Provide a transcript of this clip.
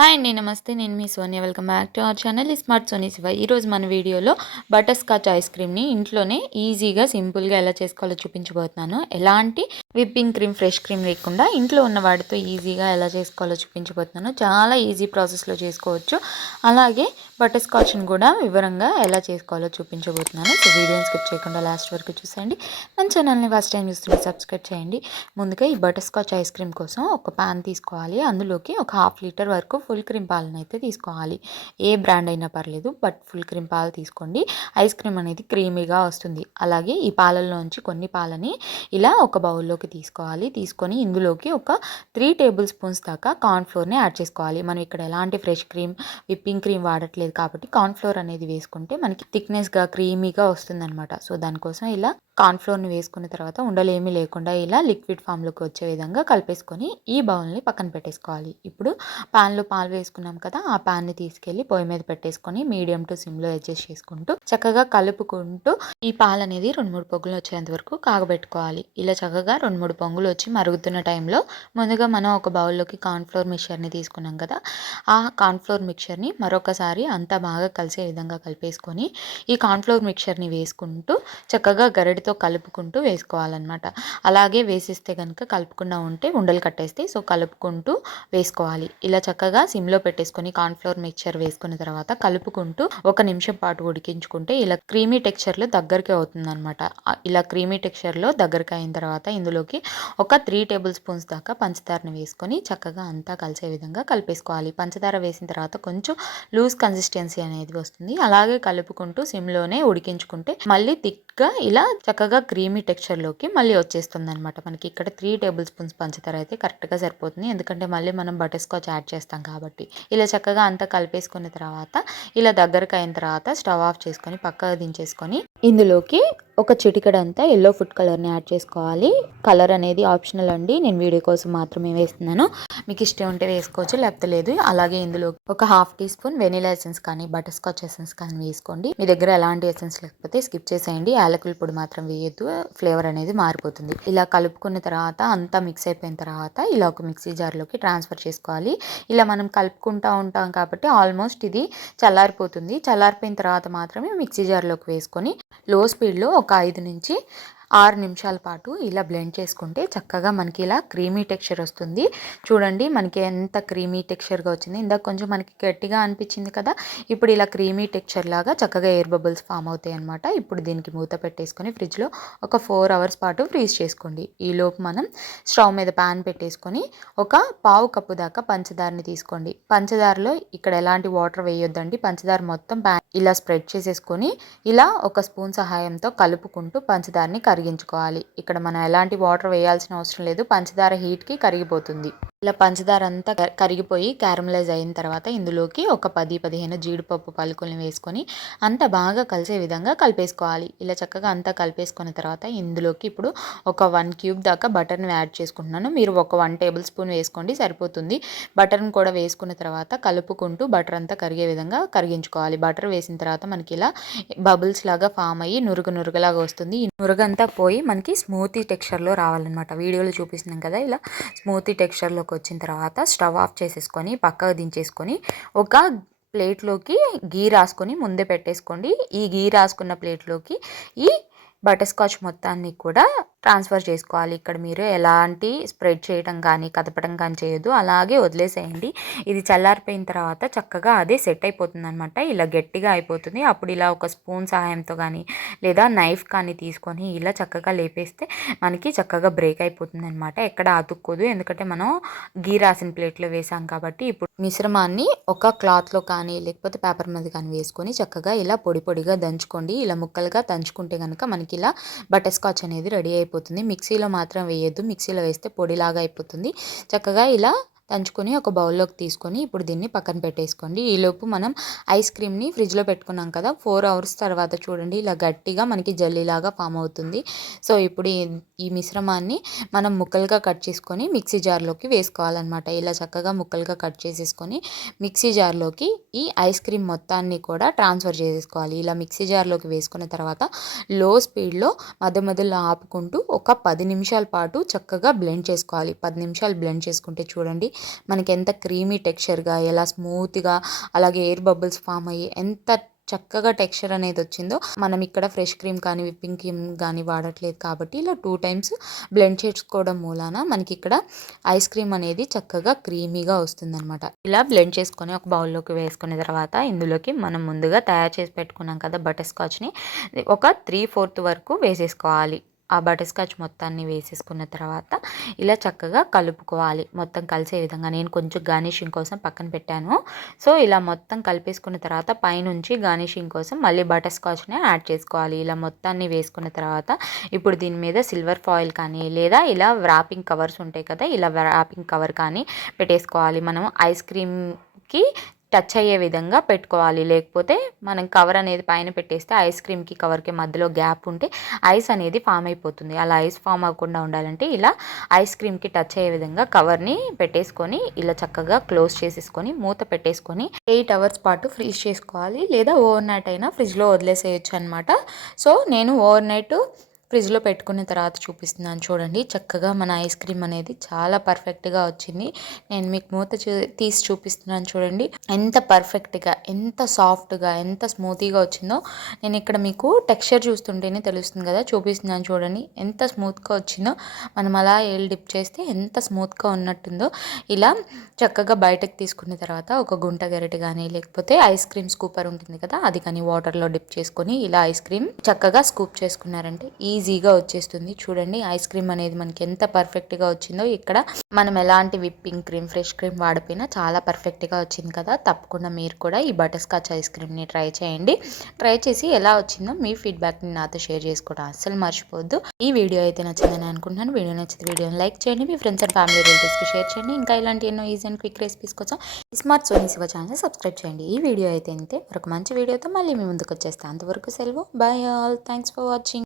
Hi అండి. నమస్తే. నేను మీ Sonia. Welcome back to our channel smart Soni Siva. ఈరోజు మన వీడియోలో బటర్ స్కాచ్ ఐస్ క్రీమ్ని ఇంట్లోనే ఈజీగా సింపుల్గా ఎలా చేసుకోవాలో చూపించబోతున్నాను. ఎలాంటి విప్పింగ్ క్రీమ్, ఫ్రెష్ క్రీమ్ లేకుండా ఇంట్లో ఉన్న వాటితో ఈజీగా ఎలా చేసుకోవాలో చూపించబోతున్నాను. చాలా ఈజీ ప్రాసెస్లో చేసుకోవచ్చు. అలాగే బటర్ స్కాచ్ని కూడా వివరంగా ఎలా చేసుకోవాలో చూపించబోతున్నాను. సో వీడియోని స్కిప్ చేయకుండా లాస్ట్ వరకు చూసేయండి. మన ఛానల్ని ఫస్ట్ టైం చూస్తుంటే సబ్స్క్రైబ్ చేయండి. ముందుగా ఈ బటర్ స్కాచ్ ఐస్ క్రీమ్ కోసం ఒక పాన్ తీసుకోవాలి. అందులోకి ఒక 1/2 లీటర్ వరకు ఫుల్ క్రీమ్ పాలను అయితే తీసుకోవాలి. ఏ బ్రాండ్ అయినా పర్లేదు, బట్ ఫుల్ క్రీమ్ పాలు తీసుకోండి. ఐస్ క్రీమ్ అనేది క్రీమీగా వస్తుంది. అలాగే ఈ పాలల్లోంచి కొన్ని పాలని ఇలా ఒక బౌల్లోకి తీసుకోవాలి. తీసుకొని ఇందులోకి ఒక 3 టేబుల్ స్పూన్స్ దాకా కార్న్ఫ్లోర్ని యాడ్ చేసుకోవాలి. మనం ఇక్కడ ఎలాంటి ఫ్రెష్ క్రీమ్, విప్పింగ్ క్రీమ్ వాడట్లేదు కాబట్టి కార్న్ఫ్లోర్ అనేది వేసుకుంటే మనకి థిక్నెస్గా క్రీమీగా వస్తుందన్నమాట. సో దానికోసం ఇలా కార్న్ఫ్లోర్ని వేసుకున్న తర్వాత ఉండలేమీ లేకుండా ఇలా లిక్విడ్ ఫామ్లోకి వచ్చే విధంగా కలిపేసుకొని ఈ బౌల్ని పక్కన పెట్టేసుకోవాలి. ఇప్పుడు పాన్లో పాలు వేసుకున్నాం కదా, ఆ పాన్ని తీసుకెళ్లి పొయ్యి మీద పెట్టేసుకొని మీడియం టు సిమ్లో అడ్జస్ట్ చేసుకుంటూ చక్కగా కలుపుకుంటూ ఈ పాలు అనేది 2-3 పొంగులు వచ్చేంత వరకు కాగబెట్టుకోవాలి. ఇలా చక్కగా 2-3 పొంగులు వచ్చి మరుగుతున్న టైంలో ముందుగా మనం ఒక బౌల్లోకి కార్న్ఫ్లోర్ మిక్చర్ని తీసుకున్నాం కదా, ఆ కార్న్ఫ్లోర్ మిక్చర్ని మరొకసారి అంతా బాగా కలిసే విధంగా కలిపేసుకొని ఈ కార్న్ఫ్లోర్ మిక్చర్ని వేసుకుంటూ చక్కగా గరిటతో కలుపుకుంటూ వేసుకోవాలన్నమాట. అలాగే వేసిస్తే కనుక కలుపుకుండా ఉంటే ఉండలు కట్టేస్తే, సో కలుపుకుంటూ వేసుకోవాలి. ఇలా చక్కగా సిమ్లో పెట్టేసుకొని కార్న్ఫ్లోర్ మిక్చర్ వేసుకున్న తర్వాత కలుపుకుంటూ 1 నిమిషం పాటు ఉడికించుకుంటే ఇలా క్రీమీ టెక్స్చర్లో దగ్గరికి అవుతుందన్నమాట. ఇలా క్రీమీ టెక్స్చర్లో దగ్గరికి అయిన తర్వాత ఇందులోకి ఒక 3 టేబుల్ స్పూన్స్ దాకా పంచదారని వేసుకొని చక్కగా అంతా కలిసే విధంగా కలిపేసుకోవాలి. పంచదార వేసిన తర్వాత కొంచెం లూజ్ కన్సిస్టెన్సీ అనేది వస్తుంది. అలాగే కలుపుకుంటూ సిమ్లోనే ఉడికించుకుంటే మళ్ళీ థిక్గా ఇలా చక్కగా క్రీమీ టెక్స్చర్లోకి మళ్ళీ వచ్చేస్తుంది అనమాట. మనకి ఇక్కడ 3 టేబుల్ స్పూన్స్ పంచదార అయితే కరెక్ట్గా సరిపోతుంది. ఎందుకంటే మళ్ళీ మనం బటర్ స్కాచ్ యాడ్ చేస్తాం కాబట్టి. ఇలా చక్కగా అంతా కలిపేసుకున్న తర్వాత ఇలా దగ్గరకు అయిన తర్వాత స్టవ్ ఆఫ్ చేసుకొని పక్కకు దించేసుకొని ఇందులోకి ఒక చిటికెడంతా ఎల్లో ఫుడ్ కలర్ని యాడ్ చేసుకోవాలి. కలర్ అనేది ఆప్షనల్ అండి, నేను వీడియో కోసం మాత్రమే వేస్తున్నాను. మీకు ఇష్టం ఉంటే వేసుకోవచ్చు, లేకపోతే లేదు. అలాగే ఇందులో ఒక 1/2 టీ స్పూన్ వెనిలా ఎసెన్స్ కానీ బటర్ స్కాచ్ ఎసెన్స్ కానీ వేసుకోండి. మీ దగ్గర ఎలాంటి ఎసెన్స్ లేకపోతే స్కిప్ చేసేయండి. యాలకుల పొడి మాత్రం వేయద్దు, ఫ్లేవర్ అనేది మారిపోతుంది. ఇలా కలుపుకున్న తర్వాత అంతా మిక్స్ అయిపోయిన తర్వాత ఇలా ఒక మిక్సీ జార్లోకి ట్రాన్స్ఫర్ చేసుకోవాలి. ఇలా మనం కలుపుకుంటూ ఉంటాం కాబట్టి ఆల్మోస్ట్ ఇది చల్లారిపోతుంది. చల్లారిపోయిన తర్వాత మాత్రమే మిక్సీ జార్లోకి వేసుకొని లో స్పీడ్లో ఒక 5 నుంచి 6 నిమిషాల పాటు ఇలా బ్లెండ్ చేసుకుంటే చక్కగా మనకి ఇలా క్రీమీ టెక్స్చర్ వస్తుంది. చూడండి మనకి ఎంత క్రీమీ టెక్స్చర్గా వచ్చింది. ఇందాక కొంచెం మనకి గట్టిగా అనిపించింది కదా, ఇప్పుడు ఇలా క్రీమీ టెక్స్చర్ లాగా చక్కగా ఎయిర్ బబుల్స్ ఫామ్ అవుతాయి అనమాట. ఇప్పుడు దీనికి మూత పెట్టేసుకొని ఫ్రిడ్జ్లో ఒక 4 అవర్స్ పాటు ఫ్రీజ్ చేసుకోండి. ఈలోపు మనం స్టవ్ మీద ప్యాన్ పెట్టేసుకొని ఒక 1/2 కప్పు దాకా పంచదారని తీసుకోండి. పంచదారలో ఇక్కడ ఎలాంటి వాటర్ వేయొద్దండి. పంచదార మొత్తం ప్యాన్ ఇలా స్ప్రెడ్ చేసేసుకొని ఇలా ఒక స్పూన్ సహాయంతో కలుపుకుంటూ పంచదారని కరిగించుకోవాలి. ఇక్కడ మనం ఎలాంటి వాటర్ వేయాల్సిన అవసరం లేదు, పంచదార హీట్కి కరిగిపోతుంది. ఇలా పంచదార అంతా కరిగిపోయి క్యారమలైజ్ అయిన తర్వాత ఇందులోకి ఒక 10-15 జీడిపప్పు పలుకుల్ని వేసుకొని అంతా బాగా కలిసే విధంగా కలిపేసుకోవాలి. ఇలా చక్కగా అంతా కలిపేసుకున్న తర్వాత ఇందులోకి ఇప్పుడు ఒక 1 క్యూబ్ దాకా బటర్ని యాడ్ చేసుకుంటున్నాను. మీరు ఒక 1 టేబుల్ స్పూన్ వేసుకోండి, సరిపోతుంది. బటర్ని కూడా వేసుకున్న తర్వాత కలుపుకుంటూ బటర్ అంతా కరిగే విధంగా కరిగించుకోవాలి. బటర్ వేసిన తర్వాత మనకి ఇలా బబుల్స్ లాగా ఫామ్ అయ్యి నురుగులాగా వస్తుంది. ఈ నురుగంతా పోయి మనకి స్మూతీ టెక్స్చర్లో రావాలన్నమాట. వీడియోలో చూపిస్తున్నాం కదా, ఇలా స్మూతీ టెక్స్చర్లోకి వచ్చిన తర్వాత స్టవ్ ఆఫ్ చేసేసుకొని పక్కకు దించేసుకొని ఒక ప్లేట్లోకి గీ రాసుకొని ముందే పెట్టేసుకోండి. ఈ గీ రాసుకున్న ప్లేట్లోకి ఈ బటర్ స్కాచ్ మొత్తాన్ని కూడా ట్రాన్స్ఫర్ చేసుకోవాలి. ఇక్కడ మీరు ఎలాంటి స్ప్రెడ్ చేయడం కానీ కదపడం కానీ చేయొద్దు, అలాగే వదిలేసేయండి. ఇది చల్లారిపోయిన తర్వాత చక్కగా అదే సెట్ అయిపోతుంది అనమాట. ఇలా గట్టిగా అయిపోతుంది. అప్పుడు ఇలా ఒక స్పూన్ సహాయంతో కానీ లేదా నైఫ్ కానీ తీసుకొని ఇలా చక్కగా లేపేస్తే మనకి చక్కగా బ్రేక్ అయిపోతుంది అనమాట. ఎక్కడ అతుక్కోదు, ఎందుకంటే మనం గీ రాసిన ప్లేట్లో వేసాం కాబట్టి. ఇప్పుడు మిశ్రమాన్ని ఒక క్లాత్లో కానీ లేకపోతే పేపర్ మీద కానీ వేసుకొని చక్కగా ఇలా పొడి పొడిగా దంచుకోండి. ఇలా ముక్కలుగా దంచుకుంటే కనుక మనకి ఇలా బటర్ స్కాచ్ అనేది రెడీ అయిపోతుంది. మిక్సీలో మాత్రం వేయద్దు, మిక్సీలో వేస్తే పొడిలాగా అయిపోతుంది. చక్కగా ఇలా దంచుకొని ఒక బౌల్లోకి తీసుకొని ఇప్పుడు దీన్ని పక్కన పెట్టేసుకోండి. ఈలోపు మనం ఐస్ క్రీమ్ని ఫ్రిడ్జ్లో పెట్టుకున్నాం కదా, 4 అవర్స్ తర్వాత చూడండి ఇలా గట్టిగా మనకి జల్లీలాగా ఫామ్ అవుతుంది. సో ఇప్పుడు ఈ మిశ్రమాన్ని మనం ముక్కలుగా కట్ చేసుకొని మిక్సీ జార్లోకి వేసుకోవాలన్నమాట. ఇలా చక్కగా ముక్కలుగా కట్ చేసేసుకొని మిక్సీ జార్లోకి ఈ ఐస్ క్రీమ్ మొత్తాన్ని కూడా ట్రాన్స్ఫర్ చేసేసుకోవాలి. ఇలా మిక్సీ జార్లోకి వేసుకున్న తర్వాత లో స్పీడ్లో మధ్యలో ఆపుకుంటూ ఒక 10 నిమిషాల పాటు చక్కగా బ్లెండ్ చేసుకోవాలి. 10 నిమిషాలు బ్లెండ్ చేసుకుంటే చూడండి మనకి ఎంత క్రీమీ టెక్స్చర్గా, ఎలా స్మూత్గా, అలాగే ఎయిర్ బబుల్స్ ఫామ్ అయ్యి ఎంత చక్కగా టెక్స్చర్ అనేది వచ్చిందో. మనం ఇక్కడ ఫ్రెష్ క్రీమ్ కానీ విప్పింగ్ క్రీమ్ కానీ వాడట్లేదు కాబట్టి ఇలా 2 టైమ్స్ బ్లెండ్ చేసుకోవడం మూలాన మనకి ఇక్కడ ఐస్ క్రీమ్ అనేది చక్కగా క్రీమీగా వస్తుందన్నమాట. ఇలా బ్లెండ్ చేసుకొని ఒక బౌల్లోకి వేసుకున్న తర్వాత ఇందులోకి మనం ముందుగా తయారు చేసి పెట్టుకున్నాం కదా బటర్ స్కాచ్ని ఒక 3/4 వరకు వేసేసుకోవాలి. ఆ బటర్ స్కాచ్ మొత్తాన్ని వేసేసుకున్న తర్వాత ఇలా చక్కగా కలుపుకోవాలి. మొత్తం కలిసే విధంగా నేను కొంచెం గార్నిషింగ్ కోసం పక్కన పెట్టాను. సో ఇలా మొత్తం కలిపేసుకున్న తర్వాత పైనుంచి గార్నిషింగ్ కోసం మళ్ళీ బటర్ స్కాచ్ని యాడ్ చేసుకోవాలి. ఇలా మొత్తాన్ని వేసుకున్న తర్వాత ఇప్పుడు దీని మీద సిల్వర్ ఫాయిల్ కానీ లేదా ఇలా వ్రాపింగ్ కవర్స్ ఉంటాయి కదా, ఇలా వ్రాపింగ్ కవర్ కానీ పెట్టేసుకోవాలి. మనం ఐస్ క్రీమ్కి టచ్ అయ్యే విధంగా పెట్టుకోవాలి. లేకపోతే మనం కవర్ అనేది పైన పెట్టేస్తే ఐస్ క్రీమ్కి కవర్కి మధ్యలో గ్యాప్ ఉంటే ఐస్ అనేది ఫామ్ అయిపోతుంది. అలా ఐస్ ఫామ్ అవ్వకుండా ఉండాలంటే ఇలా ఐస్ క్రీమ్కి టచ్ అయ్యే విధంగా కవర్ని పెట్టేసుకొని ఇలా చక్కగా క్లోజ్ చేసేసుకొని మూత పెట్టేసుకొని 8 అవర్స్ పాటు ఫ్రీజ్ చేసుకోవాలి. లేదా ఓవర్ నైట్ అయినా ఫ్రిడ్జ్లో వదిలేసేయచ్చు అనమాట. సో నేను ఓవర్ నైట్ ఫ్రిడ్జ్లో పెట్టుకున్న తర్వాత చూపిస్తున్నాను చూడండి. చక్కగా మన ఐస్ క్రీమ్ అనేది చాలా పర్ఫెక్ట్గా వచ్చింది. నేను మీకు మూత తీసి చూపిస్తున్నాను చూడండి. ఎంత పర్ఫెక్ట్గా, ఎంత సాఫ్ట్గా, ఎంత స్మూతీగా వచ్చిందో. నేను ఇక్కడ మీకు టెక్స్చర్ చూస్తుంటేనే తెలుస్తుంది కదా, చూపిస్తున్నాను చూడండి ఎంత స్మూత్గా వచ్చిందో. మనం అలా ఏల్ డిప్ చేస్తే ఎంత స్మూత్గా ఉన్నట్టుందో. ఇలా చక్కగా బయటకు తీసుకున్న తర్వాత ఒక గుంట గరిటె కానీ లేకపోతే ఐస్ క్రీమ్ స్కూపర్ ఉంటుంది కదా, అది కానీ వాటర్లో డిప్ చేసుకొని ఇలా ఐస్ క్రీమ్ చక్కగా స్కూప్ చేసుకున్నారంటే ఈజీగా వచ్చేస్తుంది. చూడండి ఐస్ క్రీమ్ అనేది మనకి ఎంత పర్ఫెక్ట్గా వచ్చిందో. ఇక్కడ మనం ఎలాంటి విప్పింగ్ క్రీమ్, ఫ్రెష్ క్రీమ్ వాడిపోయినా చాలా పర్ఫెక్ట్గా వచ్చింది కదా. తప్పకుండా మీరు కూడా ఈ బటర్ స్కాచ్ ఐస్ క్రీమ్ని ట్రై చేయండి. ట్రై చేసి ఎలా వచ్చిందో మీ ఫీడ్బ్యాక్ని నాతో షేర్ చేసుకోవడం అస్సలు మర్చిపోవద్దు. ఈ వీడియో అయితే నచ్చిందని అనుకుంటున్నాను. వీడియో నచ్చితే వీడియోని లైక్ చేయండి, మీ ఫ్రెండ్స్ అండ్ ఫ్యామిలీ రిలేటివ్స్కి షేర్ చేయండి. ఇంకా ఇలాంటి ఎన్నో ఈజీ అండ్ క్విక్ రెసిపీస్ కోసం smart Soni Shiva channel subscribe చేయండి. ఈ వీడియో అయితే అంతే, మరొక మంచి వీడియోతో మళ్ళీ మీ ముందుకు వచ్చేస్తాను. అంతవరకు సెలవు, bye all, thanks for watching.